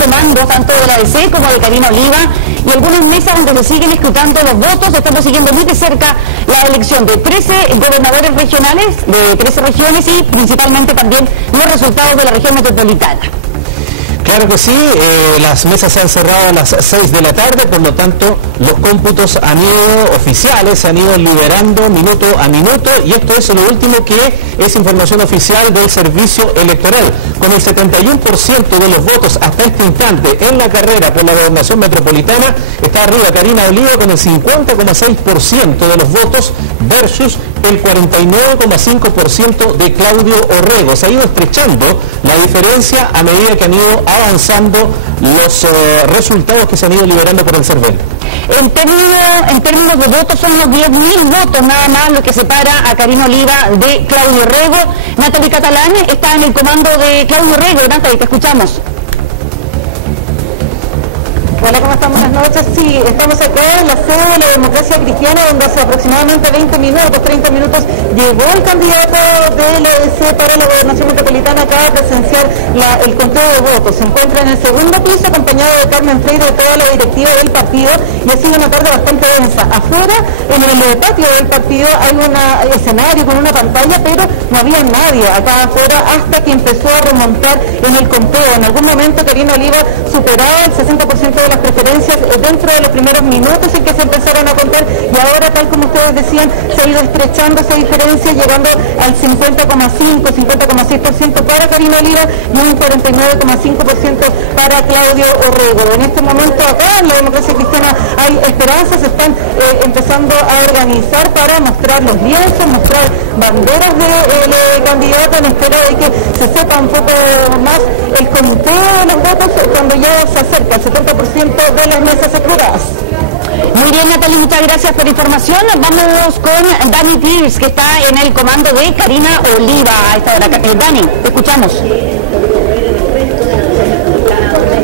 comandos, tanto de la DC como de Karina Oliva, y algunas mesas donde se siguen escrutando los votos. Estamos siguiendo muy de cerca la elección de 13 gobernadores regionales, de 13 regiones, y principalmente también los resultados de la región metropolitana. Claro que sí, las mesas se han cerrado a las 6 de la tarde, por lo tanto los cómputos oficiales se han ido liberando minuto a minuto, y esto es lo último que es información oficial del servicio electoral. Con el 71% de los votos hasta este instante en la carrera por la gobernación metropolitana, está arriba Karina Oliva con el 50,6% de los votos versus el 49,5% de Claudio Orrego. Se ha ido estrechando la diferencia a medida que han ido avanzando los resultados que se han ido liberando por el CERVEL. En términos de votos, son unos 10.000 votos nada más lo que separa a Karina Oliva de Claudio Orrego. Natalie Catalán está en el comando de Claudio Orrego. Natalie, te escuchamos. Hola, ¿cómo están? Buenas noches. Sí, estamos acá en la sede de la Democracia Cristiana, donde hace aproximadamente 30 minutos, llegó el candidato de la DC para la gobernación metropolitana acá a presenciar el conteo de votos. Se encuentra en el segundo piso, acompañado de Carmen Freire, de toda la directiva del partido, y ha sido una tarde bastante densa. Afuera, en el patio del partido, hay un escenario con una pantalla, pero no había nadie acá afuera hasta que empezó a remontar en el conteo. En algún momento Karina Oliva superaba el 60% de las preferencias dentro de los primeros minutos en que se empezaron a contar, y ahora, tal como ustedes decían, se ha ido estrechando esa diferencia, llegando al 50,6% para Karina Oliva y un 49,5% para Claudio Orrego. En este momento acá en la Democracia Cristiana hay esperanzas, se están empezando a organizar para mostrar los lienzos, mostrar banderas del candidato, en espera de que se sepa un poco más el conteo de los votos cuando ya se acerca el 70% de las mesas escrutadas. Muy bien, Natalie, muchas gracias por la información. Vamos con Dani Pierce, que está en el comando de Karina Oliva a esta hora. Dani, te escuchamos.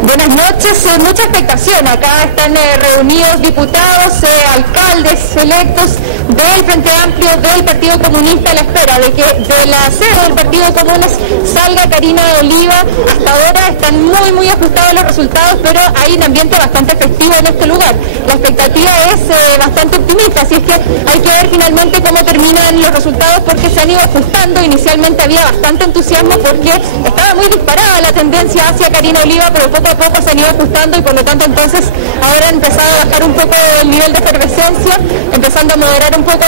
Buenas noches, mucha expectación. Acá están reunidos diputados, alcaldes electos del Frente Amplio, del Partido Comunista, a la espera de que de la sede del Partido Comunes salga Karina Oliva. Hasta ahora están muy ajustados los resultados, pero hay un ambiente bastante festivo en este lugar. La expectativa es bastante optimista, así es que hay que ver finalmente cómo terminan los resultados, porque se han ido ajustando. Inicialmente había bastante entusiasmo porque estaba muy disparada la tendencia hacia Karina Oliva, pero poco a poco se han ido ajustando, y por lo tanto entonces ahora ha empezado a bajar un poco el nivel de efervescencia, empezando a moderar un poco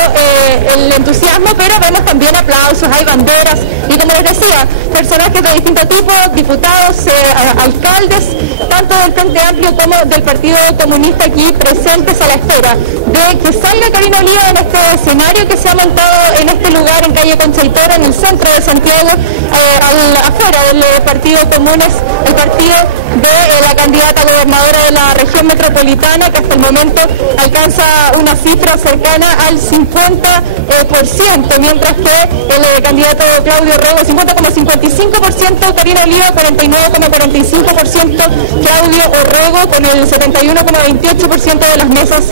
el entusiasmo, pero vemos también aplausos, hay banderas, y como les decía, personajes de distinto tipo, diputados, alcaldes, tanto del Frente Amplio como del Partido Comunista, aquí presentes a la espera de que salga Karina Oliva en este escenario que se ha montado en este lugar, en calle Concha y Toro, en el centro de Santiago, afuera del Partido Comunes, el partido de la candidata gobernadora de la región metropolitana, que hasta el momento alcanza una cifra cercana al 50%, mientras que el candidato Claudio Orrego 50,55%, Karina Oliva 49,45%, Claudio Orrego con el 71,28% de las mesas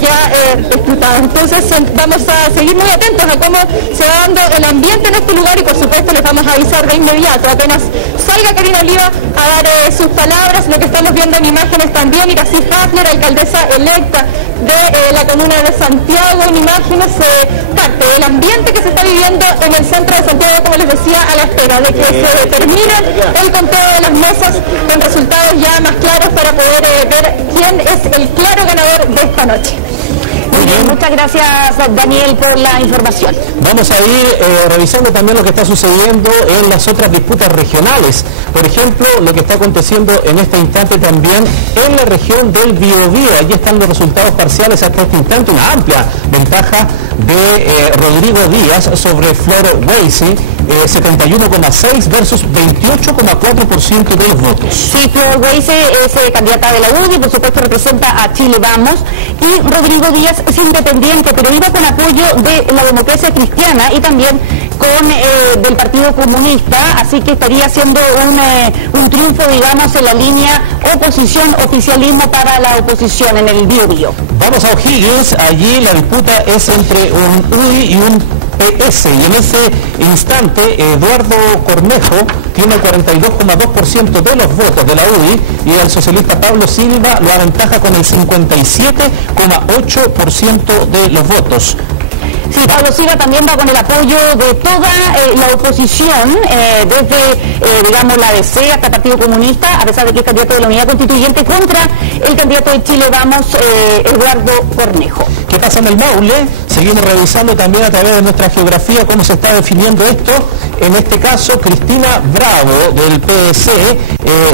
ya escrutadas. Entonces vamos a seguir muy atentos a cómo se va dando el ambiente en este lugar, y por supuesto les vamos a avisar de inmediato apenas salga Karina Oliva a dar sus palabras. Lo que estamos viendo en imágenes también, Iracy Hasler, alcaldesa electa de la comuna de Santiago, en imágenes parte del ambiente que se está viviendo en el centro de Santiago, como les decía, a la espera de que se termine el conteo de las mesas con resultados ya más claros para poder ver quién es el claro ganador de esta noche. Muy bien, muchas gracias, Daniel, por la información. Vamos a ir revisando también lo que está sucediendo en las otras disputas regionales. Por ejemplo, lo que está aconteciendo en este instante también en la región del Biobío. Allí están los resultados parciales hasta este instante. Una amplia ventaja de Rodrigo Díaz sobre Flor Weise, 71,6 versus 28,4% de los votos. Sí, Flor Weise es candidata de la UDI, por supuesto representa a Chile Vamos, y Rodrigo Díaz es independiente, pero iba con apoyo de la Democracia Cristiana y también con del Partido Comunista, así que estaría siendo un triunfo, digamos, en la línea oposición-oficialismo para la oposición en el Biobío. Vamos a O'Higgins, allí la disputa es entre un UDI y un PS, y en ese instante Eduardo Cornejo tiene el 42,2% de los votos de la UDI y el socialista Pablo Silva lo aventaja con el 57,8% de los votos. Sí, Pablo Silva también va con el apoyo de toda la oposición, desde, digamos, la ADC hasta el Partido Comunista, a pesar de que es candidato de la Unidad Constituyente, contra el candidato de Chile Vamos, Eduardo Cornejo. ¿Qué pasa en el Maule? Seguimos revisando también a través de nuestra geografía cómo se está definiendo esto. En este caso, Cristina Bravo, del PS,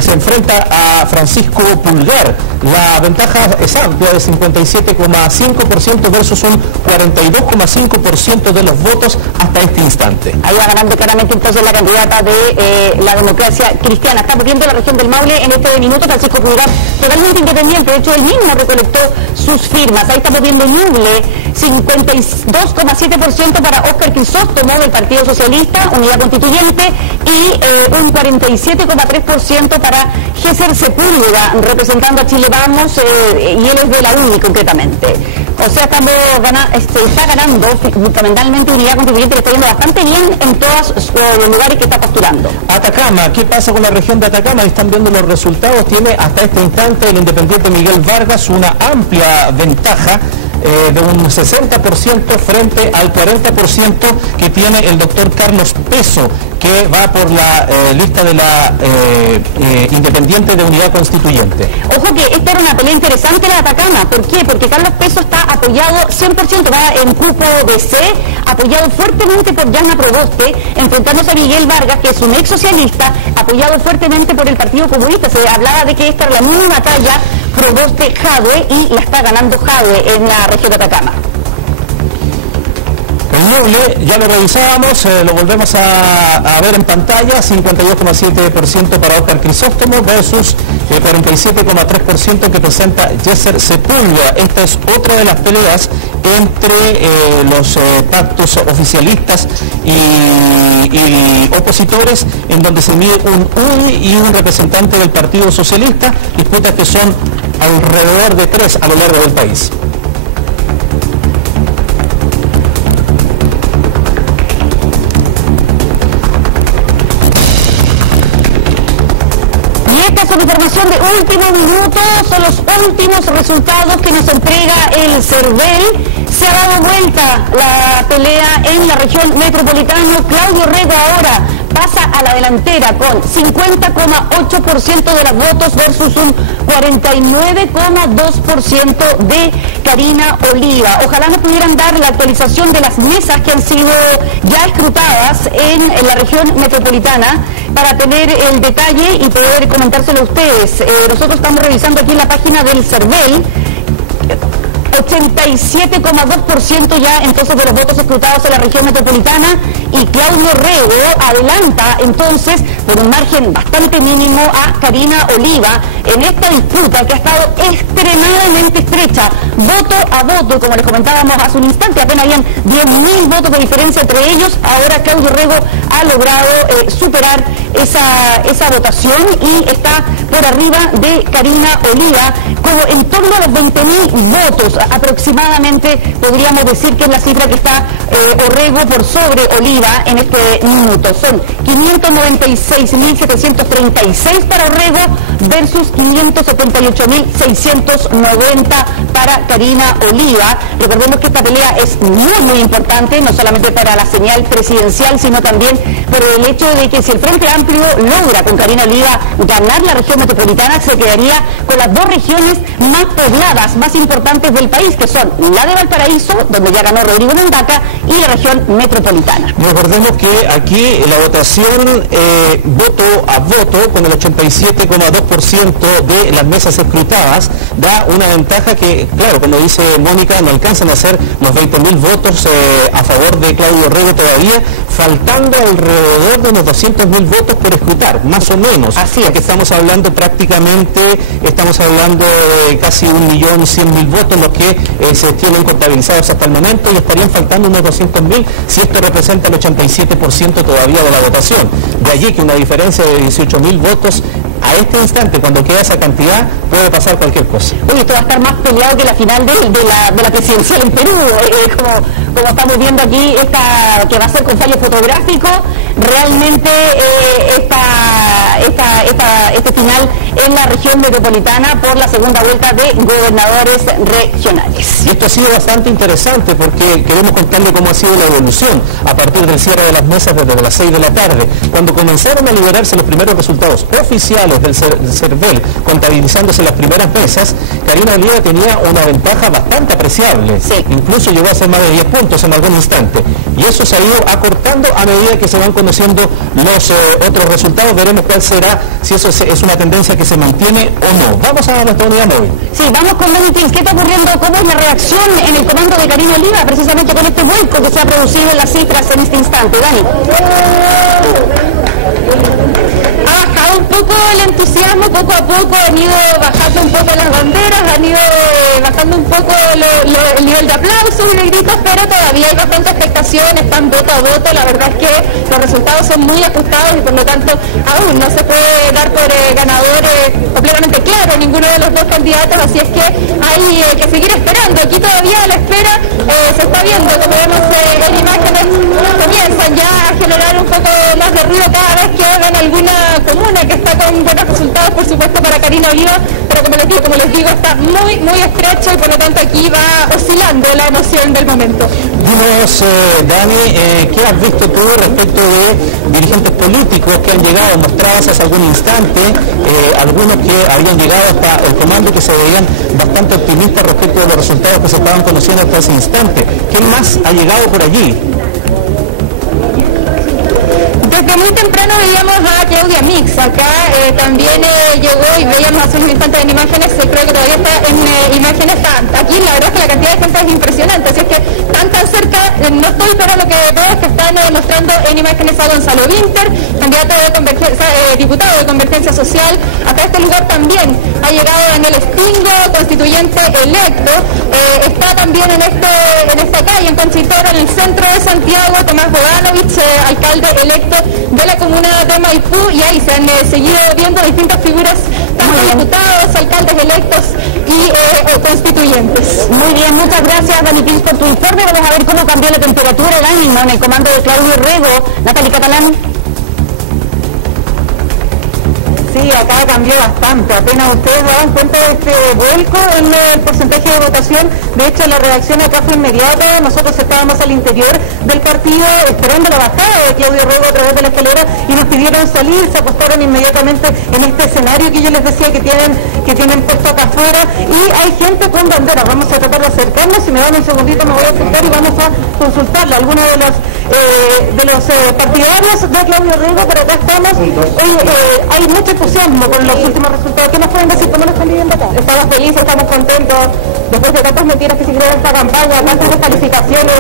se enfrenta a Francisco Pulgar. La ventaja es amplia, de 57,5% versus un 42,5% de los votos hasta este instante. Ahí va ganando claramente entonces la candidata de la Democracia Cristiana. Está moviendo la región del Maule en este minuto Francisco Pulgar, totalmente independiente. De hecho, él mismo recolectó sus firmas. Ahí está moviendo Ñuble, 52,7% para Óscar Crisóstomo del Partido Socialista, Unidad Constituyente, y un 47,3% para Géser Sepúlveda, representando a Chile Vamos, y él es de la UDI concretamente. O sea, está ganando fundamentalmente Unidad Constituyente, que está yendo bastante bien en todos los lugares que está postulando. Atacama, ¿qué pasa con la región de Atacama? Ahí están viendo los resultados. Tiene hasta este instante el independiente Miguel Vargas una amplia ventaja de un 60% frente al 40% que tiene el doctor Carlos Peso, que va por la lista de la independiente de Unidad Constituyente. Ojo que esta era una pelea interesante la de Atacama. ¿Por qué? Porque Carlos Peso está apoyado 100%, va en cupo de C, apoyado fuertemente por Yana Proboste, enfrentándose a Miguel Vargas, que es un ex socialista, apoyado fuertemente por el Partido Comunista. Se hablaba de que esta era la misma batalla Proboste-Jadwe, y la está ganando Jadwe en la región de Atacama. El Ñuble, ya lo revisábamos, lo volvemos a ver en pantalla, 52,7% para Óscar Crisóstomo versus el 47,3% que presenta Géser Sepúlveda. Esta es otra de las peleas entre los pactos oficialistas y opositores, en donde se mide un UDI y un representante del Partido Socialista, disputas que son alrededor de 3 a lo largo del país. Con información de último minuto, son los últimos resultados que nos entrega el CERVEL. Se ha dado vuelta la pelea en la región metropolitana. Claudio Rego ahora pasa a la delantera con 50,8% de los votos versus un 49,2% de Karina Oliva. Ojalá nos pudieran dar la actualización de las mesas que han sido ya escrutadas en la región metropolitana para tener el detalle y poder comentárselo a ustedes. Nosotros estamos revisando aquí en la página del CERVEL. 87,2% ya entonces de los votos escrutados en la región metropolitana, y Claudio Rego adelanta entonces por un margen bastante mínimo a Karina Oliva en esta disputa que ha estado extremadamente estrecha, voto a voto, como les comentábamos hace un instante, apenas habían 10.000 votos de diferencia entre ellos. Ahora Claudio Rego ha logrado superar esa votación y está por arriba de Karina Oliva, como en torno a los 20.000 votos aproximadamente. Podríamos decir que es la cifra que está Orrego por sobre Oliva en este minuto. Son 596.736 para Orrego versus 578.690 para Karina Oliva. Recordemos que esta pelea es muy importante, no solamente para la señal presidencial, sino también por el hecho de que si el Frente Amplio logra con Karina Oliva ganar la región metropolitana, se quedaría con las dos regiones más pobladas, más importantes del país, que son la de Valparaíso, donde ya ganó Rodrigo Mendaca, y la región metropolitana. Recordemos que aquí la votación voto a voto, con el 87,2% de las mesas escrutadas, da una ventaja que, claro, como dice Mónica, no alcanzan a ser los 20.000 votos a favor de Claudio Rego todavía, faltando alrededor de unos 200.000 votos por escrutar, más o menos. Así es. Que estamos hablando de casi 1.100.000 votos los que se tienen contabilizados hasta el momento, y estarían faltando unos 200.000 si esto representa el 87% todavía de la votación. De allí que una diferencia de 18.000 votos a este instante, cuando queda esa cantidad, puede pasar cualquier cosa. Oye, esto va a estar más peleado que la final de la presidencial en Perú, como estamos viendo aquí, que va a ser con fallo fotográfico, realmente este final en la región metropolitana por la segunda vuelta de gobernadores regionales. Y esto ha sido bastante interesante porque queremos contarle cómo ha sido la evolución a partir del cierre de las mesas desde las 6 de la tarde. Cuando comenzaron a liberarse los primeros resultados oficiales del CERVEL, contabilizándose las primeras mesas, Karina Oliva tenía una ventaja bastante apreciable. Sí. Incluso llegó a ser más de 10 puntos en algún instante. Y eso se ha ido acortando a medida que se van conociendo los otros resultados. Veremos cuál será, si eso es una tendencia que se mantiene o no. Vamos a nuestra unidad móvil. Sí, vamos con Dani Pins. ¿Qué está ocurriendo? ¿Cómo es la reacción en el comando de Karina Oliva precisamente con este vuelco que se ha producido en las cifras en este instante? Dani. Ha bajado un poco el entusiasmo, poco a poco han ido bajando un poco las banderas, han ido bajando un poco el nivel de aplausos y de gritos, pero todavía hay bastante expectación, están voto a voto. La verdad es que los resultados son muy ajustados y por lo tanto aún no se puede dar por ganador completamente claro ninguno de los dos candidatos, así es que hay que seguir esperando. Aquí todavía la espera se está viendo, como vemos en imágenes, comienzan ya a generar un poco más de ruido cada vez que ven alguna comuna que está con buenos resultados, por supuesto, para Karina Oliva, pero como les digo, está muy estrecho y por lo tanto aquí va oscilando la emoción del momento. Dinos, Dani, ¿qué has visto tú respecto de dirigentes políticos que han llegado? Mostrabas hace algún instante algunos que habían llegado hasta el comando y que se veían bastante optimistas respecto de los resultados que se estaban conociendo hasta ese instante. ¿Quién más ha llegado por allí? Desde muy temprano veíamos a Claudia Mix, acá también llegó y veíamos hace unos instantes en imágenes, creo que todavía está en imágenes, aquí la verdad es que la cantidad de gente es impresionante, así es que tan cerca no estoy, pero lo que veo es que están mostrando en imágenes a Gonzalo Winter, candidato de diputado de Convergencia Social. Acá a este lugar también ha llegado Daniel Espingo, constituyente electo, está también en esta calle, en Conchitoro, en el centro de Santiago, Tomás Bodanovich, alcalde electo de la comuna de Maipú, y ahí se han seguido viendo distintas figuras, tanto diputados, alcaldes electos y constituyentes. Muy bien, muchas gracias, Dani Pins, por tu informe. Vamos a ver cómo cambió la temperatura, el ánimo en el comando de Claudio Rego. Natalie Catalán. Sí, acá cambió bastante. Apenas ustedes daban cuenta de este vuelco en el porcentaje de votación. De hecho, la reacción acá fue inmediata. Nosotros estábamos al interior del partido esperando la bajada de Claudio Rego a través de la escalera y nos pidieron salir. Se apostaron inmediatamente en este escenario que yo les decía que tienen puesto acá afuera. Y hay gente con banderas. Vamos a tratar de acercarnos. Si me dan un segundito me voy a acercar y vamos a consultarla. Algunos de los partidarios de Claudio Rego, pero acá estamos. Hay mucho entusiasmo con los últimos resultados. ¿Qué nos pueden decir? ¿Cómo lo están viviendo acá? Estamos felices, estamos contentos. Después de tantas mentiras que se crean en esta campaña, tantas descalificaciones,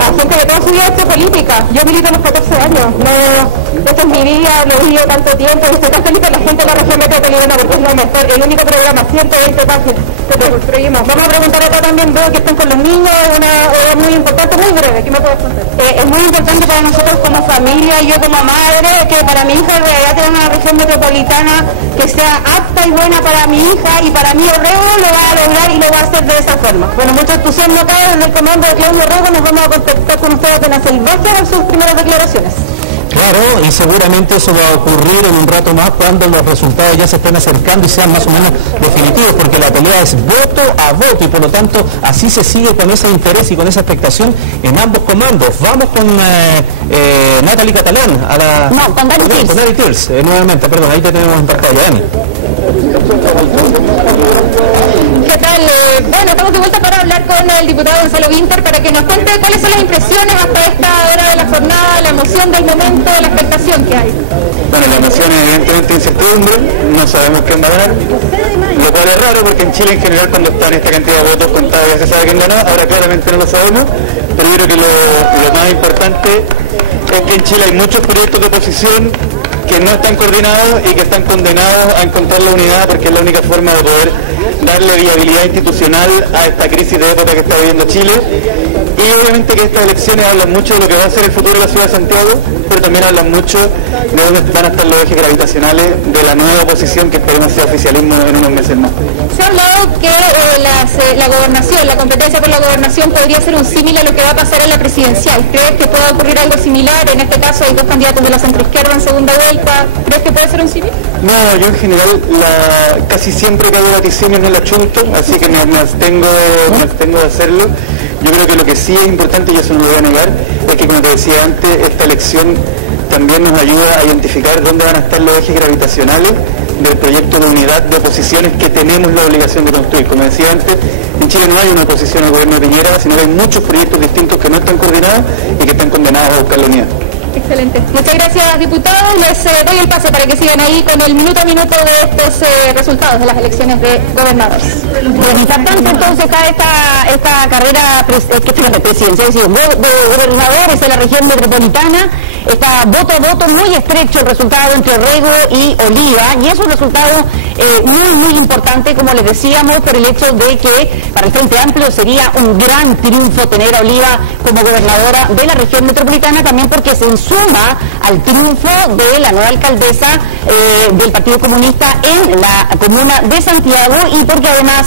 a gente que toda su vida ha hecho política. Yo milito a los 14 años. Esta es mi vida, lo he vivido tanto tiempo y estoy tan feliz con la gente de la región metropolitana porque es lo mejor. El único programa, 120 páginas que construimos. Vamos a preguntar acá también, veo que están con los niños, una hora muy importante, muy breve. ¿Qué me puedes contar? Es muy importante para nosotros como familia, yo como madre, que para mi hija en realidad tener una región metropolitana que sea apta y buena para mi hija, y para mí Rego lo va a lograr y lo va a hacer de esa forma. Bueno, mucho entusiasmo acá desde el comando de Claudio Rego. Nos vamos a contactar con ustedes apenas el baje a ver sus primeras declaraciones. Claro, y seguramente eso va a ocurrir en un rato más cuando los resultados ya se estén acercando y sean más o menos definitivos, porque la pelea es voto a voto y por lo tanto así se sigue con ese interés y con esa expectación en ambos comandos. Vamos con Natalie Catalán a la... No, con Dani Pils. Con Dani Pils, nuevamente, perdón, ahí te tenemos en pantalla, Dani. ¿Qué tal? Bueno, estamos de vuelta para hablar con el diputado Gonzalo Winter para que nos cuente cuáles son las impresiones hasta esta hora de la jornada, la emoción del momento, la expectación que hay. Bueno, la emoción es evidentemente incertidumbre, no sabemos quién va a ganar, lo cual es raro porque en Chile en general cuando están esta cantidad de votos contados ya se sabe quién ganó, ahora claramente no lo sabemos, pero yo creo que lo más importante es que en Chile hay muchos proyectos de oposición que no están coordinados y que están condenados a encontrar la unidad porque es la única forma de poder darle viabilidad institucional a esta crisis de época que está viviendo Chile. Y obviamente que estas elecciones hablan mucho de lo que va a ser el futuro de la ciudad de Santiago, pero también hablan mucho de dónde van a estar los ejes gravitacionales de la nueva oposición que esperemos sea oficialismo en unos meses más. Se ha hablado que la gobernación, la competencia por la gobernación podría ser un símil a lo que va a pasar en la presidencial. ¿Crees que pueda ocurrir algo similar? En este caso hay dos candidatos de la centroizquierda en segunda vuelta. ¿Crees que puede ser un símil? No, yo en general casi siempre que hago vaticinios no la chunto, así que me abstengo de hacerlo. Yo creo que lo que sí es importante, y eso no lo voy a negar, es que como te decía antes, esta elección también nos ayuda a identificar dónde van a estar los ejes gravitacionales del proyecto de unidad de oposiciones que tenemos la obligación de construir. Como decía antes, en Chile no hay una oposición al gobierno de Piñera, sino que hay muchos proyectos distintos que no están coordinados y que están condenados a buscar la unidad. Excelente. Muchas gracias, diputados. Les doy el pase para que sigan ahí con el minuto a minuto de estos resultados de las elecciones de gobernadores. Mientras tanto, entonces, está esta carrera presidencial, de gobernadores de la región metropolitana. Está voto a voto, muy estrecho el resultado entre Rego y Oliva, y es un resultado muy importante, como les decíamos, por el hecho de que para el Frente Amplio sería un gran triunfo tener a Oliva como gobernadora de la región metropolitana, también porque se suma al triunfo de la nueva alcaldesa del Partido Comunista en la comuna de Santiago, y porque además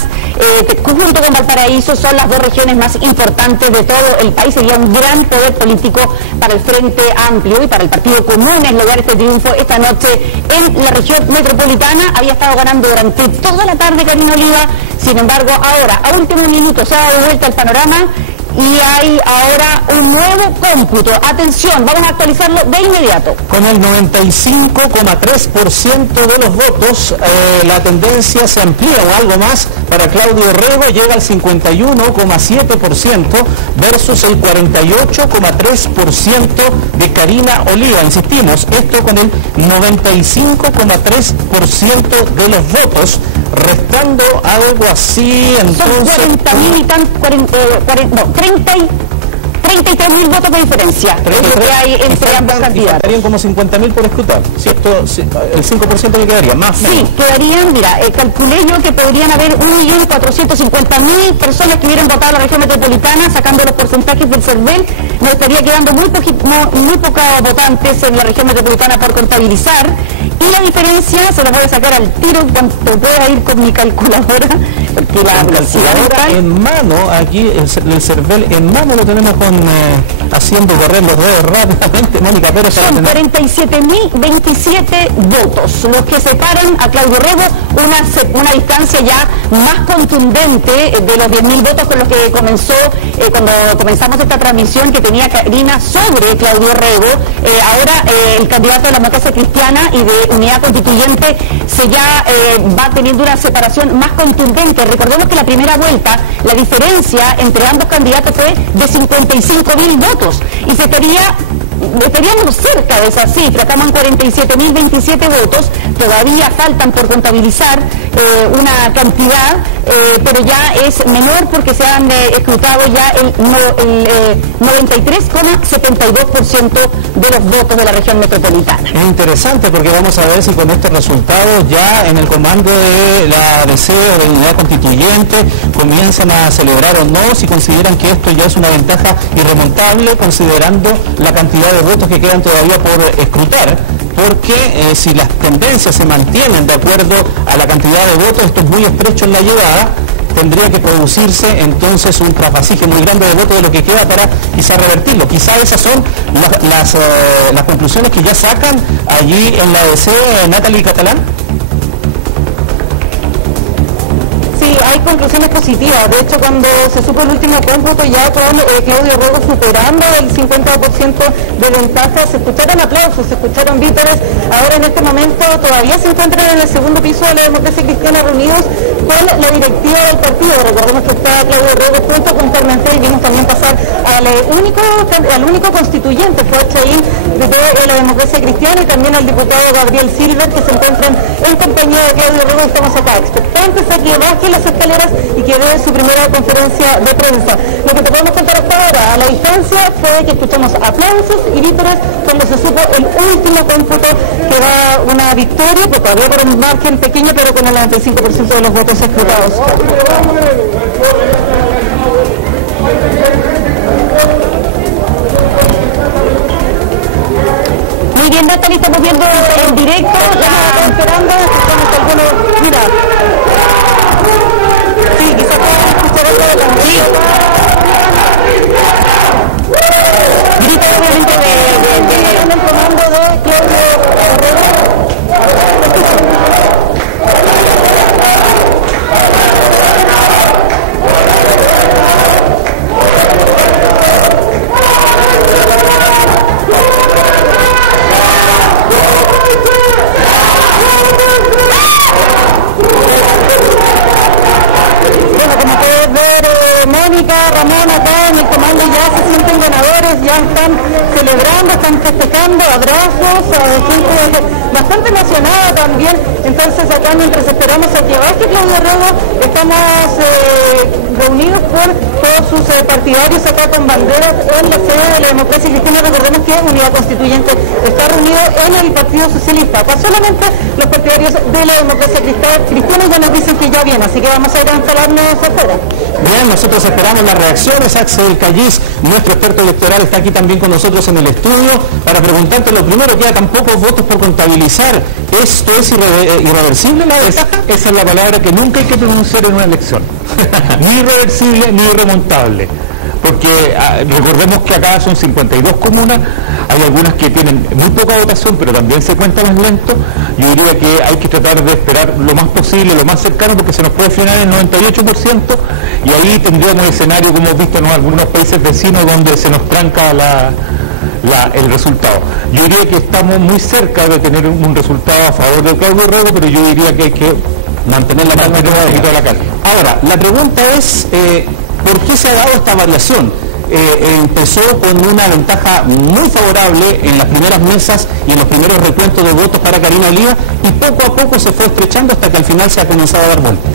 junto con Valparaíso son las dos regiones más importantes de todo el país. Sería un gran poder político para el Frente Amplio y para el Partido Común en lograr este triunfo esta noche en la región metropolitana. Había estado ganando durante toda la tarde Karina Oliva, sin embargo ahora a último minuto se ha dado vuelta el panorama y hay ahora un nuevo cómputo. Atención, vamos a actualizarlo de inmediato. Con el 95,3% de los votos, la tendencia se amplía o algo más para Claudio Rego, llega al 51,7% versus el 48,3% de Karina Oliva. Insistimos, esto con el 95,3% de los votos, restando algo así, entonces... Son 40.000 y tan... 33.000 votos de diferencia. Es lo que hay entre ambos candidatos. Faltarían como 50.000 por escrutar. ¿Cierto? El 5% que quedaría, más. Sí, quedarían, mira, calculé yo que podrían haber 1.450.000 personas que hubieran votado en la región metropolitana, sacando los porcentajes del CERVEL. Nos estaría quedando muy pocos votantes en la región metropolitana por contabilizar. Y la diferencia se la voy a sacar al tiro cuanto pueda ir con mi calculadora, porque la calculadora en mano, aquí el CERVEL en mano lo tenemos haciendo correr los dedos rápidamente, Mónica Pérez. Son 47.027 votos los que separan a Claudio Rego, una distancia ya más contundente de los 10.000 votos con los que comenzó cuando comenzamos esta transmisión, que tenía Karina sobre Claudio Rego. Ahora el candidato de la Democracia Cristiana y de Unidad Constituyente va teniendo una separación más contundente. Recordemos que la primera vuelta la diferencia entre ambos candidatos fue de 55.000 votos y estaríamos cerca de esa cifra. Estamos en 47.027 votos, todavía faltan por contabilizar una cantidad, pero ya es menor porque se han escrutado ya el 93,72% de los votos de la región metropolitana. Es interesante porque vamos a ver si con este resultado ya en el comando de la ADC o de Unidad Constituyente comienzan a celebrar o no, si consideran que esto ya es una ventaja irremontable considerando la cantidad de votos que quedan todavía por escrutar, porque si las tendencias se mantienen de acuerdo a la cantidad de votos, esto es muy estrecho en la llegada, tendría que producirse entonces un trasvasije muy grande de votos de lo que queda para quizá revertirlo. Quizá esas son las conclusiones que ya sacan allí en la ADC, Natalie Catalán. Sí, hay conclusiones positivas. De hecho, cuando se supo el último cómputo, ya con Claudio Rego superando el 50% de ventaja, se escucharon aplausos, se escucharon vítores. Ahora en este momento todavía se encuentran en el segundo piso de la Democracia Cristiana reunidos con la directiva del partido. Recordemos que está Claudio Rego junto con Carmen Frey, y vimos también pasar al único constituyente, fue Chaín, de la Democracia Cristiana, y también al diputado Gabriel Silver, que se encuentran en compañía de Claudio Rego. Estamos acá expectantes a que baje las escaleras y que dé su primera conferencia de prensa. Lo que te podemos contar hasta ahora a la distancia fue que escuchamos aplausos y vítores cuando se supo el último cómputo, que da una victoria, pues todavía por un margen pequeño, pero con el 95% de los votos escrutados. Muy bien, Natalie, estamos viendo en directo, esperando, escuchamos algunos, mira. Sí, quizás puedan escuchar algo de la música. Grita obviamente de el comando de Claudio Herrera. Ramón, acá en el comando ya se sienten ganadores, ya están celebrando, están festejando, abrazos, gente bastante emocionada también. Entonces acá mientras esperamos a que baje Claudio Rego, estamos reunidos por todos sus partidarios acá con banderas en la sede de la Democracia Cristiana. Recordemos que Unidad Constituyente está reunido en el Partido Socialista. Acá solamente los partidarios de la Democracia Cristiana ya nos dicen que ya viene, así que vamos a ir a instalarnos afuera. Bien, nosotros esperamos las reacciones. Axel Callis, nuestro experto electoral, está aquí también con nosotros en el estudio para preguntarte lo primero: queda tan pocos votos por contabilizar. ¿Esto es irreversible la ventaja? Esa es la palabra que nunca hay que pronunciar en una elección. Ni irreversible ni irremontable. Porque recordemos que acá son 52 comunas, hay algunas que tienen muy poca votación, pero también se cuentan más lento. Yo diría que hay que tratar de esperar lo más posible, lo más cercano, porque se nos puede frenar el 98%, y ahí tendríamos escenario como hemos visto en algunos países vecinos donde se nos tranca el resultado. Yo diría que estamos muy cerca de tener un resultado a favor de Claudio Rego, pero yo diría que hay que mantener la calma de la calma. Ahora, la pregunta es, ¿por qué se ha dado esta variación? Empezó con una ventaja muy favorable en las primeras mesas y en los primeros recuentos de votos para Karina Oliva, y poco a poco se fue estrechando hasta que al final se ha comenzado a dar vuelta.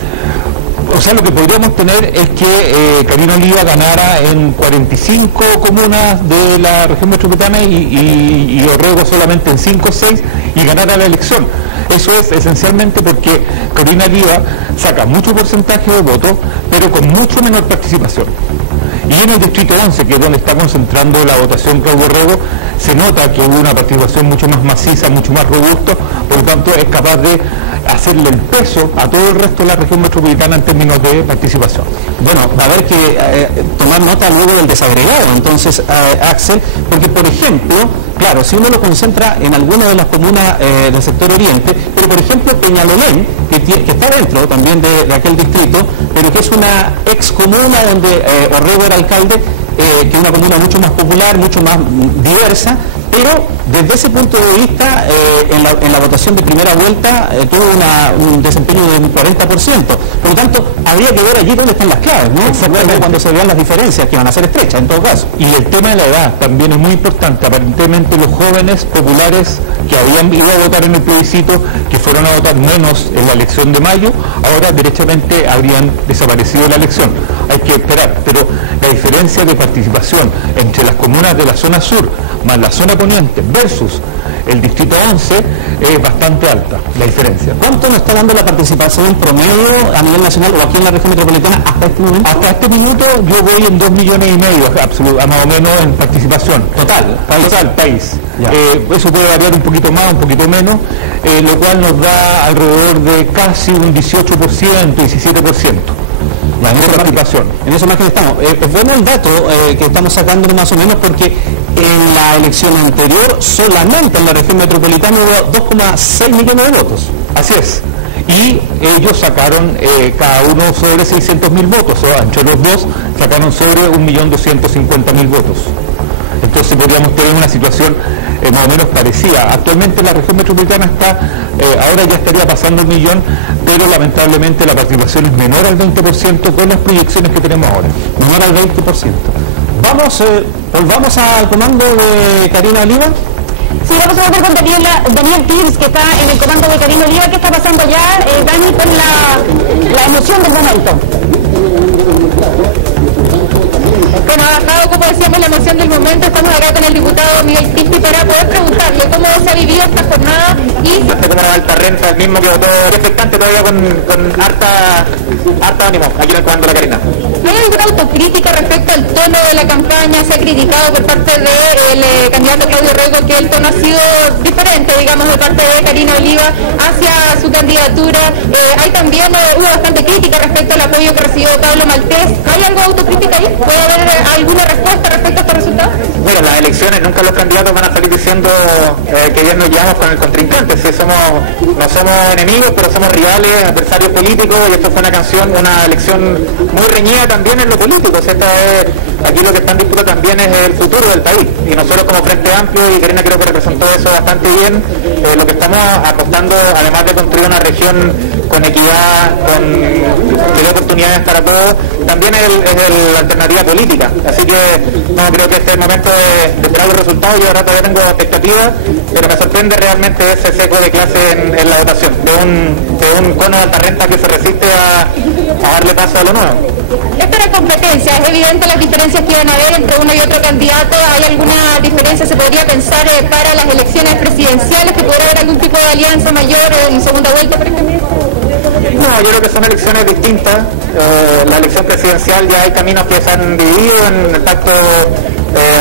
O sea, lo que podríamos tener es que Karina Oliva ganara en 45 comunas de la región metropolitana y Orrego solamente en 5 o 6 y ganara la elección. Eso es esencialmente porque Karina Oliva saca mucho porcentaje de votos, pero con mucho menor participación. Y en el distrito 11, que es donde está concentrando la votación Claudio Rego, se nota que hubo una participación mucho más maciza, mucho más robusta, por lo tanto es capaz de hacerle el peso a todo el resto de la región metropolitana en términos de participación. Bueno, va a haber que tomar nota luego del desagregado, entonces, Axel, porque por ejemplo, claro, si uno lo concentra en alguna de las comunas del sector oriente, pero por ejemplo Peñalolén, que está dentro también de aquel distrito, pero que es una ex comuna donde Orrego era alcalde, que es una comuna mucho más popular, mucho más diversa, pero desde ese punto de vista, en la votación de primera vuelta tuvo un desempeño del 40%. Por lo tanto, habría que ver allí dónde están las claves, ¿no? Cuando se vean las diferencias, que van a ser estrechas en todo caso. Y el tema de la edad también es muy importante. Aparentemente los jóvenes populares que habían ido a votar en el plebiscito, que fueron a votar menos en la elección de mayo, ahora derechamente habrían desaparecido de la elección. Hay que esperar, pero la diferencia de participación entre las comunas de la zona sur más la zona poniente versus el distrito 11 es bastante alta la diferencia. ¿Cuánto nos está dando la participación promedio a nivel nacional o aquí en la región metropolitana hasta este momento? Hasta este minuto yo voy en 2,5 millones, más o menos en participación total país. Eso puede variar un poquito más, un poquito menos, lo cual nos da alrededor de casi un 18%, 17%. En esa imagen estamos. Es bueno el dato que estamos sacando más o menos, porque en la elección anterior solamente en la región metropolitana hubo 2,6 millones de votos. Así es. Y ellos sacaron cada uno sobre 600.000 votos, o sea, entre los dos sacaron sobre 1.250.000 votos. Entonces podríamos tener una situación más o menos parecida. Actualmente la región metropolitana está, ahora ya estaría pasando el 1 millón, pero lamentablemente la participación es menor al 20% con las proyecciones que tenemos ahora. Menor al 20%. Volvamos al comando de Karina Oliva. Sí, vamos a volver con Daniel Tirs, que está en el comando de Karina Oliva. ¿Qué está pasando ya, Dani, con la emoción del momento? Bueno, ha bajado poco decíamos la emoción del momento. Estamos acá con el diputado Miguel Cristi para poder preguntarle cómo se ha vivido esta jornada y como la alta renta, el mismo que votó expectante todavía con harta ánimo aquí en el comando de la Karina. ¿Hay alguna autocrítica respecto al tono de la campaña? Se ha criticado por parte del candidato Claudio Rego que el tono ha sido diferente, digamos, de parte de Karina Oliva hacia su candidatura. Hay también hubo bastante crítica respecto al apoyo que recibió Pablo Maltés. ¿Hay algo de autocrítica ahí? ¿Puede haber alguna respuesta respecto a estos resultados? Mira, en las elecciones nunca los candidatos van a salir diciendo que ya nos llevamos con el contrincante. Si no somos enemigos, pero somos rivales, adversarios políticos, y esto fue una elección muy reñida también en lo político. O sea, aquí lo que está en disputa también es el futuro del país, y nosotros como Frente Amplio, y Karina creo que representó eso bastante bien, lo que estamos apostando, además de construir una región con equidad, que dé oportunidades para todos, también es la alternativa política. Así que no, creo que este es el momento de esperar los resultados. Yo ahora todavía tengo expectativas, pero me sorprende realmente ese seco de clase en la votación, de un cono de alta renta que se resiste a darle paso a lo nuevo. Esto era competencia, es evidente las diferencias que iban a haber entre uno y otro candidato. ¿Hay alguna diferencia, se podría pensar, para las elecciones presidenciales, que pudiera haber algún tipo de alianza mayor en segunda vuelta, por ejemplo? No, yo creo que son elecciones distintas. La elección presidencial ya hay caminos que se han dividido en el pacto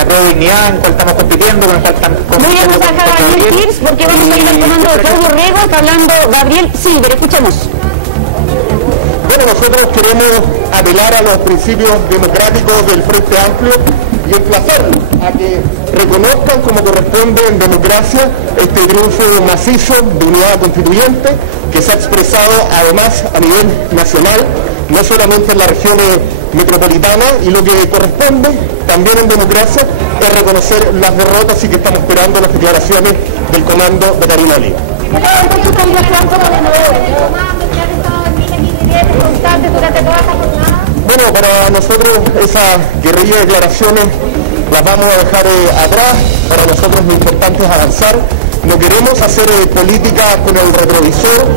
Apruebo Dignidad, en el cual estamos compitiendo, con el cual estamos compitiendo. Voy a bajar a Gabriel Tirs porque vamos a ir al comando de Claudio Rego. Está hablando Gabriel Silver, escuchemos. Bueno, nosotros queremos apelar a los principios democráticos del Frente Amplio y emplazarlos a que reconozcan como corresponde en democracia este triunfo macizo de unidad constituyente que se ha expresado además a nivel nacional, no solamente en las regiones metropolitanas, y lo que corresponde también en democracia es reconocer las derrotas, y que estamos esperando las declaraciones del comando de Karina Oliva. Bueno, para nosotros esas guerrilla de declaraciones las vamos a dejar atrás. Para nosotros lo importante es avanzar. No queremos hacer política con el retrovisor,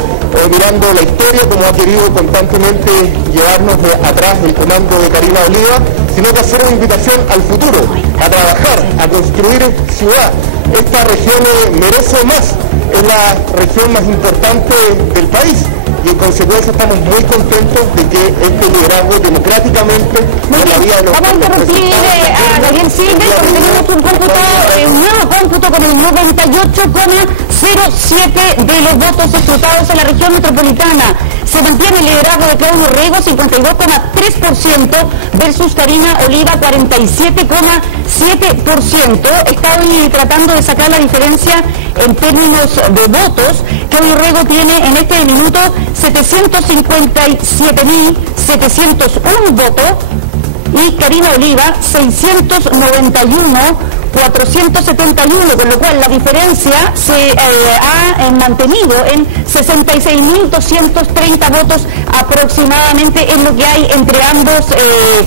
mirando la historia, como ha querido constantemente llevarnos de atrás el comando de Karina Oliva, sino que hacer una invitación al futuro, a trabajar, a construir ciudad. Esta región merece más, es la región más importante del país, y en consecuencia estamos muy contentos de que este liderazgo democráticamente todavía Vamos a interrumpir a Gabriel Silver porque tenemos un nuevo cómputo con el 98,07 de los votos escrutados en la región metropolitana. Se mantiene el liderazgo de Claudio Rego, 52,3% versus Karina Oliva, 47,7%. Estoy tratando de sacar la diferencia en términos de votos. Claudio Rego tiene en este minuto 757.701 votos y Karina Oliva 691.471, con lo cual la diferencia se ha mantenido en 66.230 votos aproximadamente, es lo que hay entre ambos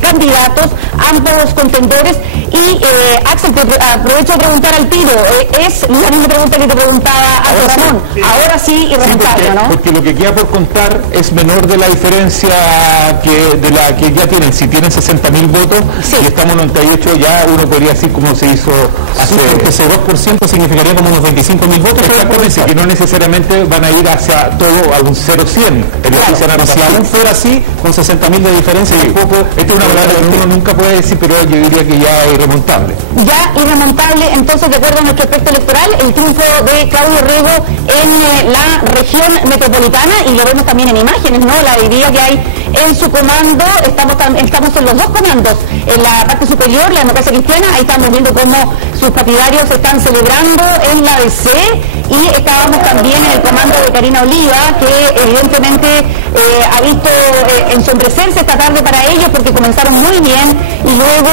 candidatos, ambos contendores. Y Axel, te aprovecho de preguntar al tiro, es la misma pregunta que te preguntaba a Ramón, ahora sí irremediable, ¿no? Porque lo que queda por contar es menor de la diferencia de la que ya tienen. Si tienen 60.000 votos y estamos 98, ya uno podría decir como se hizo hace... porque ese 2% significaría como unos 25.000 votos. Exactamente, que no necesariamente van a ir hacia todo a un 0-100. Si aún fuera así, con 60.000 de diferencia, tampoco... Esta es una palabra que uno nunca puede decir, pero yo diría que ya es irremontable. Ya irremontable, entonces, de acuerdo a nuestro aspecto electoral, el triunfo de Claudio Rego en la región metropolitana, y lo vemos también en imágenes, ¿no? La alegría que hay en su comando. Estamos en los dos comandos, en la parte superior, la democracia cristiana, ahí estamos viendo cómo sus partidarios están celebrando en la DC, y estábamos también en el comando de Karina Oliva, que evidentemente ha visto ensombrecerse esta tarde para ellos porque comenzaron muy bien y luego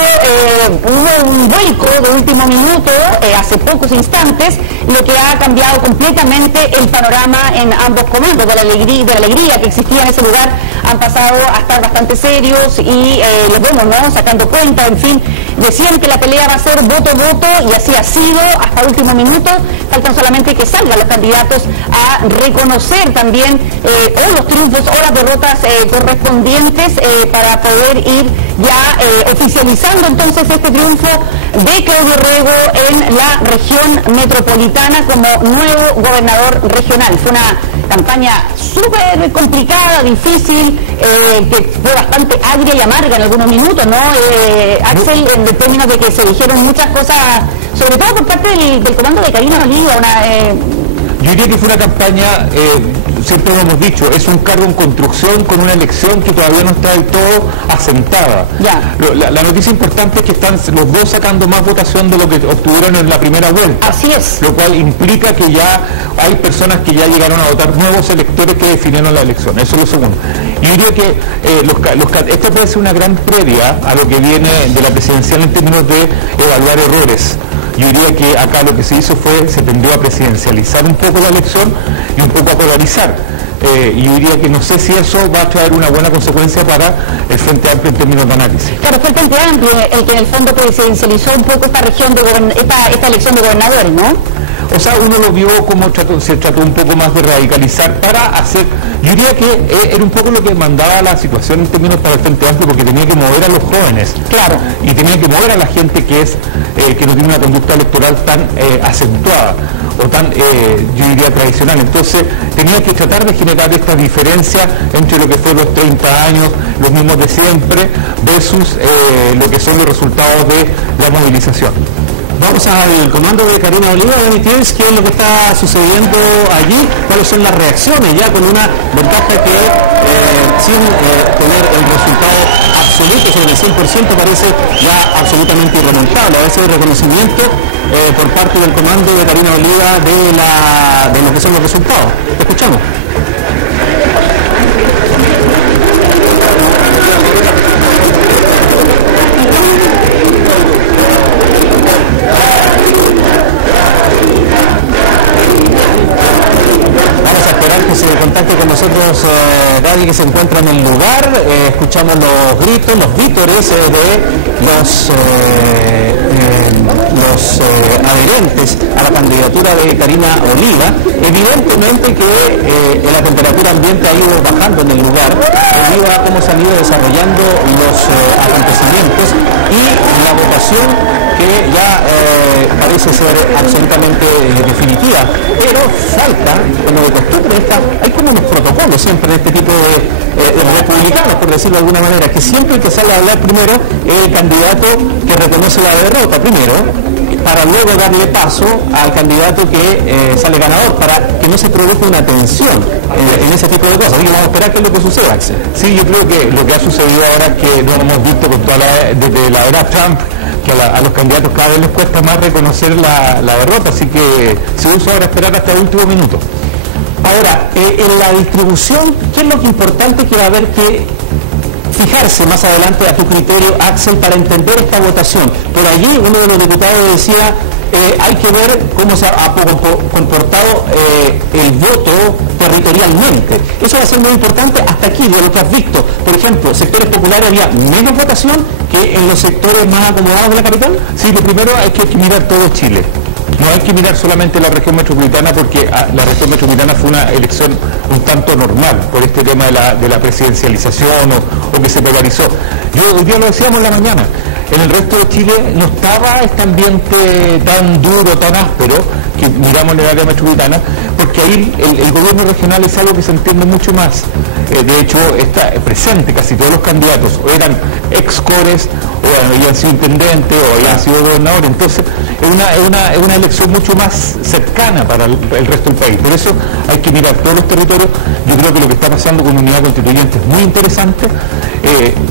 hubo un vuelco de último minuto hace pocos instantes, lo que ha cambiado completamente el panorama en ambos comandos, de la alegría que existía en ese lugar han pasado a estar bastante serios y los vemos, ¿no?, sacando cuenta, en fin. Decían que la pelea va a ser voto a voto y así ha sido hasta último minuto. Faltan solamente que salgan los candidatos a reconocer también o los triunfos o las derrotas correspondientes para poder ir ya oficializando entonces este triunfo de Claudio Rego en la región metropolitana como nuevo gobernador regional. Fue una campaña súper complicada, difícil, que fue bastante agria y amarga en algunos minutos, ¿no? Axel, en términos de que se dijeron muchas cosas, sobre todo por parte del comando de Karina Oliva, Yo diría que fue una campaña, siempre lo hemos dicho, es un cargo en construcción con una elección que todavía no está del todo asentada. Ya. La noticia importante es que están los dos sacando más votación de lo que obtuvieron en la primera vuelta. Así es. Lo cual implica que ya hay personas que ya llegaron a votar, nuevos electores que definieron la elección. Eso es lo segundo. Yo diría que esta puede ser una gran previa a lo que viene de la presidencial en términos de evaluar errores. Yo diría que acá lo que se hizo se tendió a presidencializar un poco la elección y un poco a polarizar. Y yo diría que no sé si eso va a traer una buena consecuencia para el Frente Amplio en términos de análisis. Claro, fue el Frente Amplio el que en el fondo presidencializó un poco esta región esta elección de gobernadores, ¿no? O sea, uno lo vio como se trató un poco más de radicalizar para hacer, yo diría que era un poco lo que mandaba la situación en términos para el Frente Amplio, porque tenía que mover a los jóvenes. Claro. Y tenía que mover a la gente que no tiene una conducta electoral tan acentuada o tan, yo diría, tradicional. Entonces tenía que tratar de generar esta diferencia entre lo que fue los 30 años, los mismos de siempre, versus lo que son los resultados de la movilización. Vamos al comando de Karina Oliva. Dani, ¿tienes qué es lo que está sucediendo allí? ¿Cuáles son las reacciones? Ya con una ventaja que sin tener el resultado absoluto sobre el 100% parece ya absolutamente irremontable. A veces el reconocimiento por parte del comando de Karina Oliva de lo que son los resultados. Te escuchamos. Que se contacte con nosotros Daddy, que se encuentra en el lugar. Escuchamos los gritos, los vítores de los adherentes a la candidatura de Karina Oliva. Evidentemente que la temperatura ambiente ha ido bajando en el lugar debido a cómo se han ido desarrollando los acontecimientos y la votación que ya parece ser absolutamente definitiva, pero falta, como de costumbre, hay como unos protocolos siempre de este tipo de republicanos, por decirlo de alguna manera, que siempre el que sale a hablar primero es el candidato que reconoce la derrota primero, para luego darle paso al candidato que sale ganador, para que no se produzca una tensión en ese tipo de cosas. Y vamos a esperar qué es lo que sucede, Axel. Sí, yo creo que lo que ha sucedido ahora es que no hemos visto desde la era Trump, que a los candidatos cada vez les cuesta más reconocer la derrota, así que se usa ahora esperar hasta el último minuto. Ahora, en la distribución, ¿qué es lo que importante que va a haber que fijarse más adelante a tu criterio, Axel, para entender esta votación? Por allí uno de los diputados decía, hay que ver cómo se ha comportado el voto territorialmente. Eso va a ser muy importante hasta aquí, de lo que has visto. Por ejemplo, sectores populares había menos votación que en los sectores más acomodados de la capital. Sí, lo primero hay que mirar todo Chile. No hay que mirar solamente la región metropolitana, porque la región metropolitana fue una elección un tanto normal por este tema de la presidencialización o que se polarizó. Hoy día lo decíamos en la mañana, en el resto de Chile no estaba este ambiente tan duro, tan áspero que miramos en el área metropolitana, porque ahí el gobierno regional es algo que se entiende mucho más. De hecho, está presente, casi todos los candidatos o eran ex-cores, o habían sido intendentes, o habían sido gobernadores. Entonces, es una elección mucho más cercana para el resto del país. Por eso hay que mirar todos los territorios. Yo creo que lo que está pasando con Unidad Constituyente es muy interesante.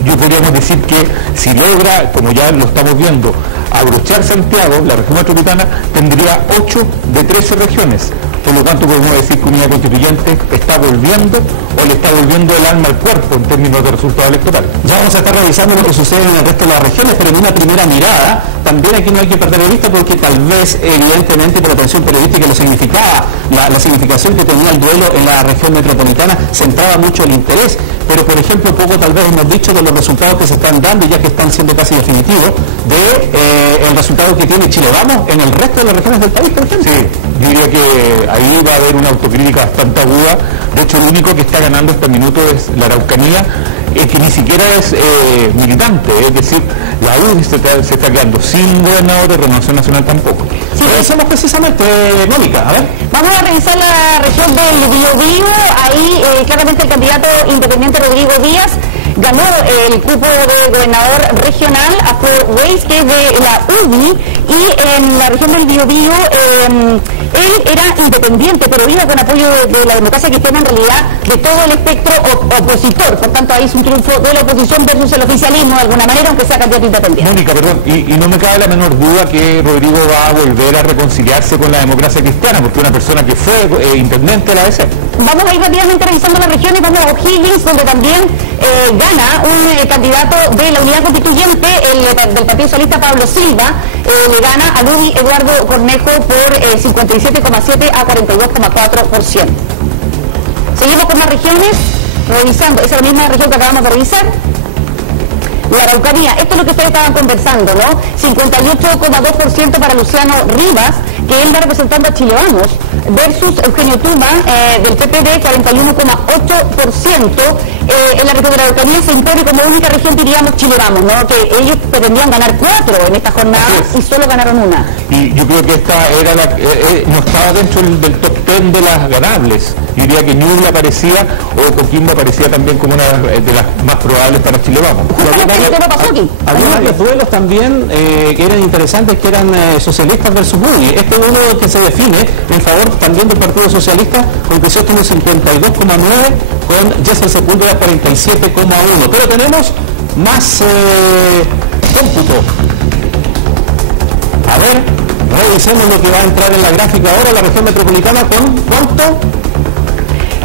Yo podríamos decir que si logra, como ya lo estamos viendo, abrochar Santiago, la región metropolitana, tendría 8 de 13 regiones. Por lo tanto, podemos decir que Unidad Constituyente está volviendo, o le está volviendo el alma al cuerpo en términos de resultados electorales. Ya vamos a estar revisando lo que sucede en el resto de las regiones, pero en una primera mirada, también aquí no hay que perder de vista, porque tal vez, evidentemente, por la atención periodística lo significaba, la significación que tenía el duelo en la región metropolitana, centraba mucho el interés. pero por ejemplo poco tal vez hemos dicho de los resultados que se están dando, ya que están siendo casi definitivos, de el resultado que tiene Chile Vamos en el resto de las regiones del país, por ejemplo. Sí, yo diría que ahí va a haber una autocrítica bastante aguda. De hecho, el único que está ganando este minuto es la Araucanía, que ni siquiera es militante, es decir, la UDI se está quedando sin gobernador, de Renovación Nacional tampoco. Sí, revisamos precisamente, Mónica, a ver. Vamos a revisar la región del Biobío. Ahí claramente el candidato independiente Rodrigo Díaz ganó el cupo de gobernador regional a Fort Weiss, que es de la UDI, y en la región del Biobío él era independiente, pero iba con apoyo de la democracia cristiana, en realidad de todo el espectro opositor. Por tanto, ahí es un triunfo de la oposición versus el oficialismo, de alguna manera, aunque sea candidato independiente. Mónica, perdón, y no me cabe la menor duda que Rodrigo va a volver a reconciliarse con la democracia cristiana, porque una persona que fue intendente de la ADC. Vamos a ir rápidamente revisando las regiones. Vamos a O'Higgins, donde también gana un candidato de la Unidad Constituyente, del Partido Socialista, Pablo Silva. Le gana a Luis Eduardo Cornejo por 57,7 a 42,4%. Seguimos con las regiones, revisando, esa es la misma región que acabamos de revisar. La Araucanía, esto es lo que ustedes estaban conversando, ¿no? 58,2% para Luciano Rivas, que él va representando a Chile Vamos, versus Eugenio Tuma, del PPD, 41,8%. En la región de la Araucanía se impone como única región, diríamos, Chile Vamos, ¿no? Que ellos pretendían ganar 4 en esta jornada y solo ganaron 1. Y yo creo que esta era no estaba dentro del top 10 de las ganables. Yo diría que Ñuble aparecía, o Coquimbo aparecía también como una de las más probables para Chile Vamos. Había varios duelos también que eran interesantes, que eran socialistas versus UDI. Este es uno que se define en favor también del Partido Socialista, con Crisóstomo 52,9, con Jessel Sepúlveda 47,1. Pero tenemos más cómputo. A ver, revisemos lo que va a entrar en la gráfica ahora, la región metropolitana, ¿con cuánto?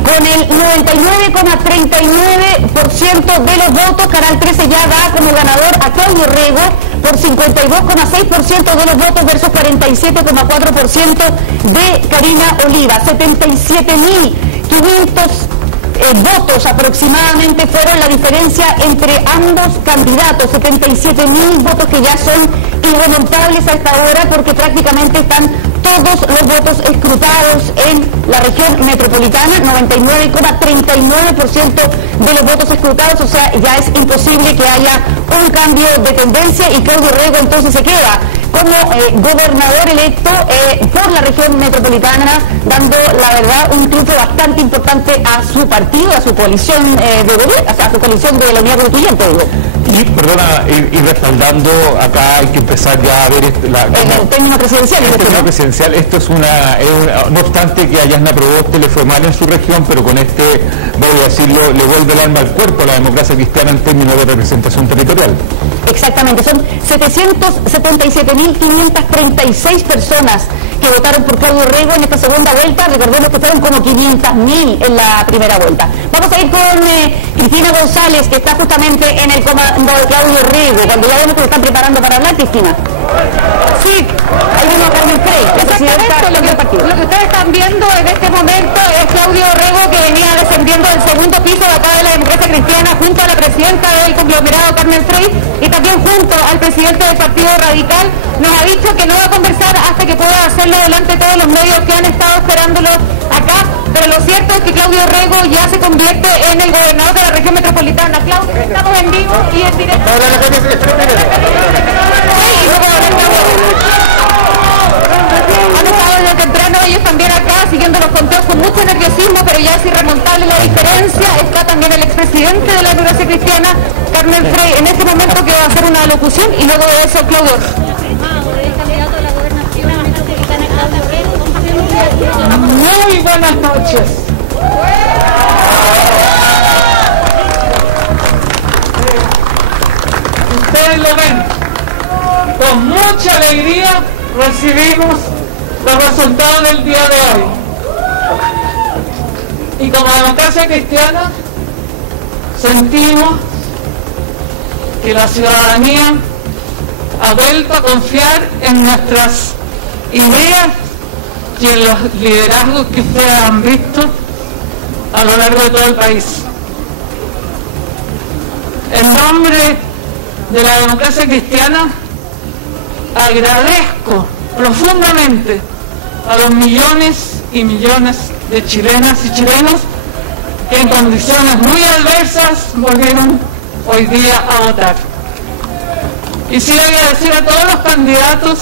Con el 99,39% de los votos, Canal 13 ya da como ganador a Claudio Rego por 52,6% de los votos versus 47,4% de Karina Oliva. 77.500 votos aproximadamente fueron la diferencia entre ambos candidatos. 77.000 votos que ya son irremontables a esta hora, porque prácticamente están todos los votos escrutados en la región metropolitana, 99,39% de los votos escrutados, o sea, ya es imposible que haya un cambio de tendencia, y Claudio Rego entonces se queda como gobernador electo por la región metropolitana, dando, la verdad, un triunfo bastante importante a su partido, a su coalición de gobierno, a su coalición de la Unidad Constituyente. Y, perdona, y respaldando, acá hay que empezar ya a ver en el término presidencial. Esto es no obstante que a Yasna Proboste le fue mal en su región, pero con este, voy a decirlo, le vuelve el alma al cuerpo a la democracia cristiana en términos de representación territorial. Exactamente, son 777.536 personas que votaron por Claudio Rego en esta segunda vuelta. Recordemos que fueron como 500.000 en la primera vuelta. Vamos a ir con Cristina González, que está justamente en el comando de Claudio Rego, cuando ya vemos que se están preparando para hablar, Cristina. Sí, ahí vemos a Carmen Frey, la presidenta del partido. Lo que ustedes están viendo en este momento es Claudio Rego, que venía descendiendo del segundo piso de acá de la democracia cristiana, junto a la presidenta del conglomerado, Carmen Frey, y también junto al presidente del Partido Radical. Nos ha dicho que no va a conversar hasta que pueda hacerlo delante de todos los medios que han estado esperándolo acá, pero lo cierto es que Claudio Rego ya se convierte en el gobernador de la región metropolitana. Claudio, estamos en vivo y en directo. Han estado desde temprano ellos también acá siguiendo los conteos con mucho nerviosismo, pero ya es irremontable la diferencia. Está también el expresidente de la democracia cristiana, Carmen Frey, en este momento, que va a hacer una locución, y luego de eso Claudio. Muy buenas noches. Ustedes lo ven, con mucha alegría recibimos los resultados del día de hoy. Y como democracia cristiana sentimos que la ciudadanía ha vuelto a confiar en nuestras ideas y en los liderazgos que ustedes han visto a lo largo de todo el país. en nombre de la democracia cristiana, agradezco profundamente a los millones y millones de chilenas y chilenos que en condiciones muy adversas volvieron hoy día a votar. Quisiera agradecer a todos los candidatos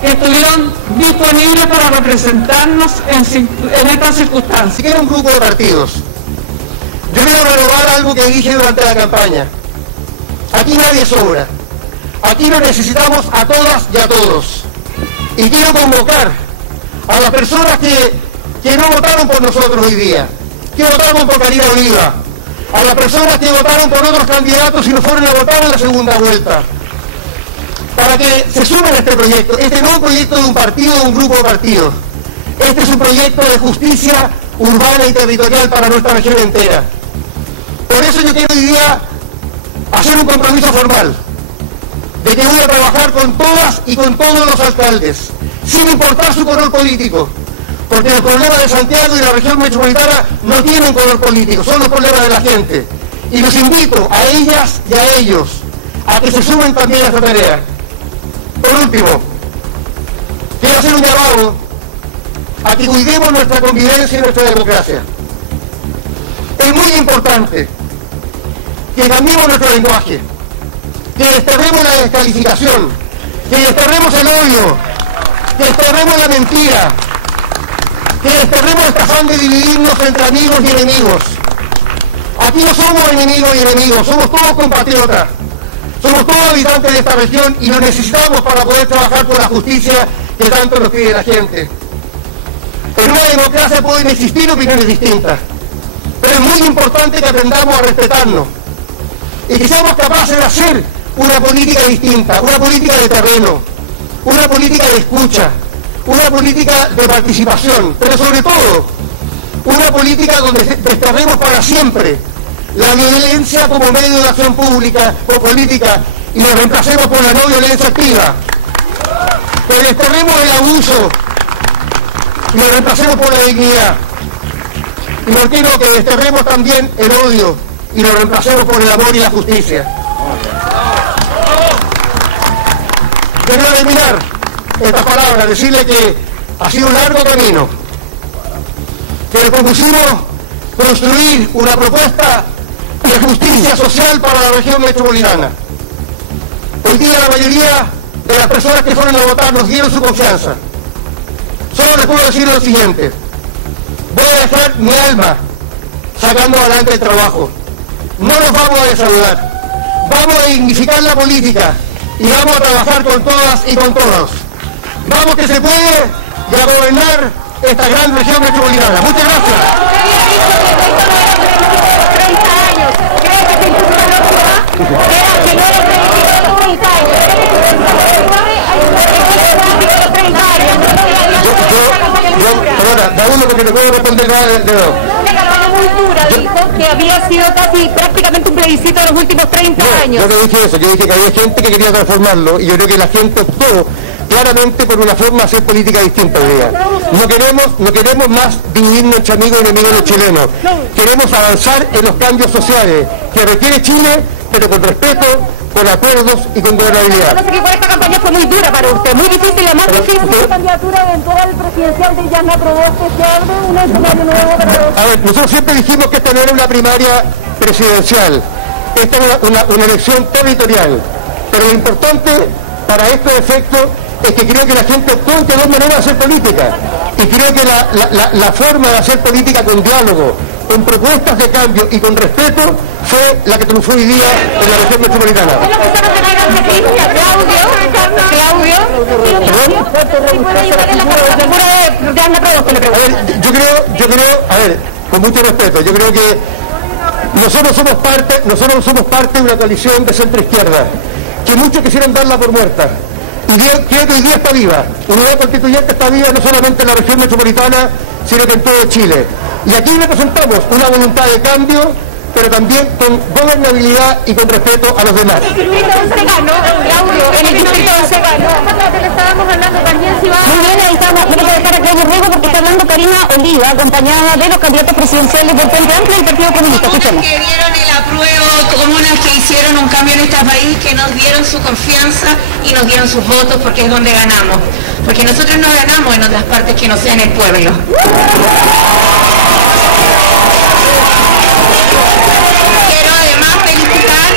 que estuvieron disponibles para representarnos en estas circunstancias. Si quiere un grupo de partidos, yo quiero renovar algo que dije durante la campaña. Aquí nadie sobra. Aquí nos necesitamos a todas y a todos. Y quiero convocar a las personas que no votaron por nosotros hoy día, que votaron por Karina Oliva, a las personas que votaron por otros candidatos y no fueron a votar en la segunda vuelta, para que se sumen a este proyecto. Este no es un proyecto de un partido o de un grupo de partidos. Este es un proyecto de justicia urbana y territorial para nuestra región entera. Por eso yo quiero hoy día hacer un compromiso formal de que voy a trabajar con todas y con todos los alcaldes, sin importar su color político, porque los problemas de Santiago y la región metropolitana no tienen color político, son los problemas de la gente. Y los invito a ellas y a ellos a que se sumen también a esta tarea. Por último, quiero hacer un llamado a que cuidemos nuestra convivencia y nuestra democracia. Es muy importante que cambiemos nuestro lenguaje, que desterremos la descalificación, que desterremos el odio, que desterremos la mentira, que desterremos este afán de dividirnos entre amigos y enemigos. Aquí no somos enemigos y enemigos, somos todos compatriotas, somos todos habitantes de esta región y nos necesitamos para poder trabajar por la justicia que tanto nos pide la gente. En una democracia pueden existir opiniones distintas, pero es muy importante que aprendamos a respetarnos y que seamos capaces de hacer una política distinta, una política de terreno, una política de escucha, una política de participación, pero sobre todo una política donde desterremos para siempre la violencia como medio de acción pública o política y la reemplacemos por la no violencia activa, que desterremos el abuso y lo reemplacemos por la dignidad, y no quiero que desterremos también el odio y lo reemplacemos por el amor y la justicia. Quiero terminar estas palabras, decirle que ha sido un largo camino, que le propusimos construir una propuesta de justicia social para la región metropolitana. Hoy día la mayoría de las personas que fueron a votar nos dieron su confianza. Solo les puedo decir lo siguiente: voy a dejar mi alma sacando adelante el trabajo. No nos vamos a desaludar, vamos a dignificar la política y vamos a trabajar con todas y con todos. Vamos que se puede y a gobernar esta gran región metropolitana. Muchas gracias. Perdona, da uno porque no puedo responder nada de dos. Muy dura, dijo que había sido casi prácticamente un plebiscito de los últimos 30 años. Yo no dije eso, yo dije que había gente que quería transformarlo y yo creo que la gente optó claramente por una forma de hacer política distinta hoy día. No queremos más dividirnos entre amigos y enemigos de los chilenos. Queremos avanzar en los cambios sociales que requiere Chile, pero con respeto, con acuerdos y con gobernabilidad. No sé que esta campaña fue muy dura para usted, muy difícil, la más difícil. La candidatura eventual presidencial de Yasna Proboste, ¿se abre un escenario nuevo para los... A ver, nosotros siempre dijimos que esta no era una primaria presidencial, esta era una elección territorial, pero lo importante para estos efectos es que creo que la gente optó entre dos maneras de hacer política, y creo que la forma de hacer política con diálogo, con propuestas de cambio y con respeto fue la que triunfó hoy día en la región metropolitana. Yo creo, a ver, con mucho respeto, yo creo que nosotros somos parte de una coalición de centro izquierda, que muchos quisieron darla por muerta. Y creo que hoy día está viva. Unidad Constituyente está viva no solamente en la región metropolitana, sino que en todo Chile. Y aquí representamos una voluntad de cambio, pero también con gobernabilidad y con respeto a los demás. En el distrito 11 ganó, Claudio, en el distrito 11 ganó. Le estábamos hablando también si va... Muy bien, ahí estamos, tenemos que dejar a Claudio Rego porque está hablando Karina Oliva, acompañada de los candidatos presidenciales del Frente Amplio y del Partido Comunista. Escuchemos. Que dieron el apruebo, comunas que hicieron un cambio en este país, que nos dieron su confianza y nos dieron sus votos, porque es donde ganamos. Porque nosotros no ganamos en otras partes que no sean el pueblo. Quiero además felicitar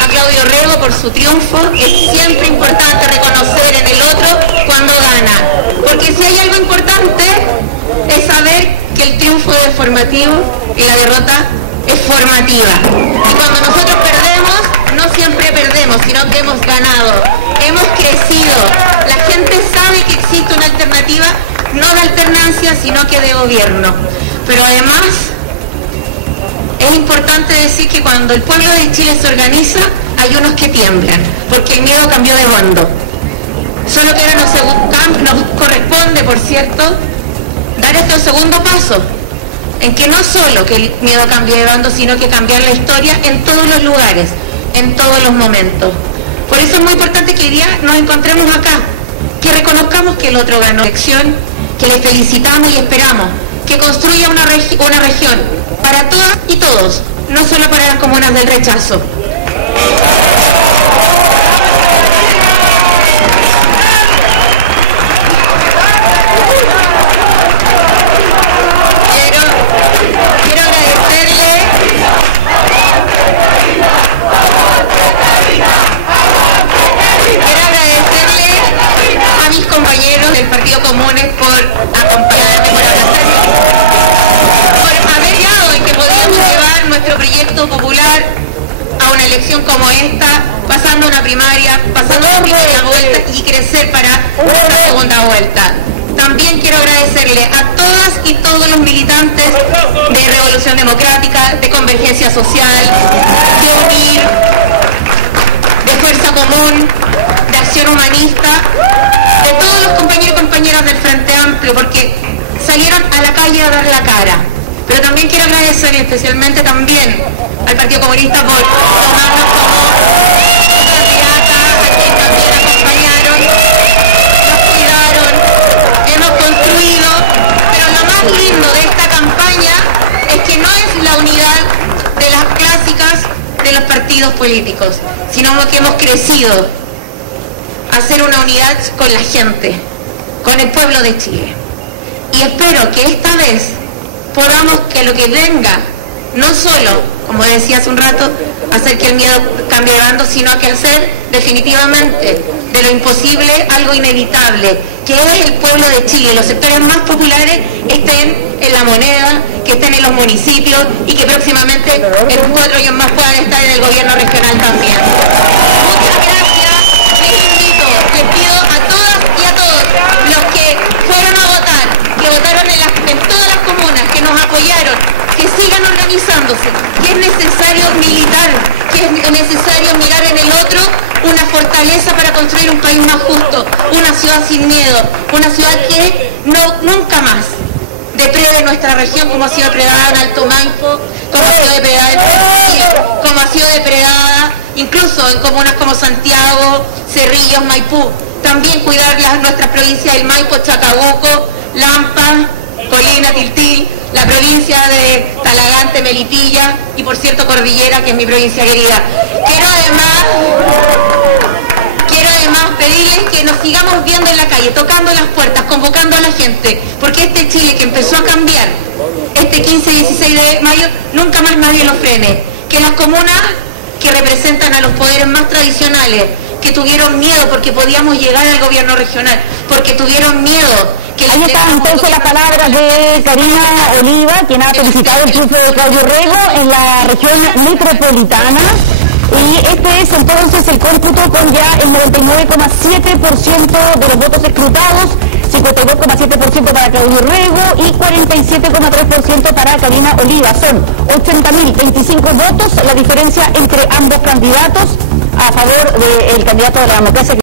a Claudio Rego por su triunfo. Es siempre importante reconocer en el otro cuando gana. Porque si hay algo importante es saber que el triunfo es formativo y la derrota es formativa. Y cuando nosotros perdemos, no siempre perdemos, sino que hemos ganado, hemos crecido. La gente sabe que existe una alternativa, no de alternancia, sino que de gobierno. Pero además, es importante decir que cuando el pueblo de Chile se organiza, hay unos que tiemblan, porque el miedo cambió de bando. Solo que ahora nos corresponde, por cierto, dar este segundo paso, en que no solo que el miedo cambie de bando, sino que cambiar la historia en todos los lugares, en todos los momentos. Por eso es muy importante que hoy día nos encontremos acá, que reconozcamos que el otro ganó la elección, que le felicitamos y esperamos que construya una región para todas y todos, no solo para las comunas del rechazo. Compañeros del Partido Comunes por acompañarme, por abrazarme, por haber llegado en que podíamos llevar nuestro proyecto popular a una elección como esta, pasando una primaria, pasando la primera vuelta y crecer para una segunda vuelta. También quiero agradecerle a todas y todos los militantes de Revolución Democrática, de Convergencia Social, de Unir, de Fuerza Común, de Acción Humanista, de todos los compañeros y compañeras del Frente Amplio, porque salieron a la calle a dar la cara. Pero también quiero agradecer especialmente también al Partido Comunista por tomarnos como candidata, a quien también acompañaron, nos cuidaron, hemos construido. Pero lo más lindo de esta campaña es que no es la unidad de las clásicas de los partidos políticos, sino que hemos crecido hacer una unidad con la gente, con el pueblo de Chile. Y espero que esta vez podamos, que lo que venga, no solo, como decía hace un rato, hacer que el miedo cambie de bando, sino que hacer definitivamente de lo imposible algo inevitable, que es el pueblo de Chile, los sectores más populares estén en la moneda, que estén en los municipios y que próximamente en 4 años más puedan estar en el gobierno regional también. Muchas gracias. Les pido a todas y a todos los que fueron a votar, que votaron en todas las comunas, que nos apoyaron, que sigan organizándose, que es necesario militar, que es necesario mirar en el otro una fortaleza para construir un país más justo, una ciudad sin miedo, una ciudad que nunca más deprede nuestra región como ha sido depredada en Alto Maipo, como ha sido depredada en Brasil, como ha sido depredada incluso en comunas como Santiago, Cerrillos, Maipú. También cuidar nuestras provincias del Maipo, Chacabuco, Lampa, Colina, Tiltil, la provincia de Talagante, Melipilla y por cierto Cordillera, que es mi provincia querida. Quiero además pedirles que nos sigamos viendo en la calle, tocando las puertas, convocando a la gente, porque este Chile que empezó a cambiar este 15 y 16 de mayo, nunca más nadie lo frene. Que las comunas que representan a los poderes más tradicionales, que tuvieron miedo porque podíamos llegar al gobierno regional, porque tuvieron miedo. Ahí están entonces las palabras de Karina Oliva, quien ha felicitado el triunfo de Claudio Rego en la región metropolitana. Y este es entonces el cómputo con ya el 99,7% de los votos escrutados, 52,7% para Claudio Rego y 47,3% para Karina Oliva. Son 80.025 votos la diferencia entre ambos candidatos a favor del candidato de la democracia.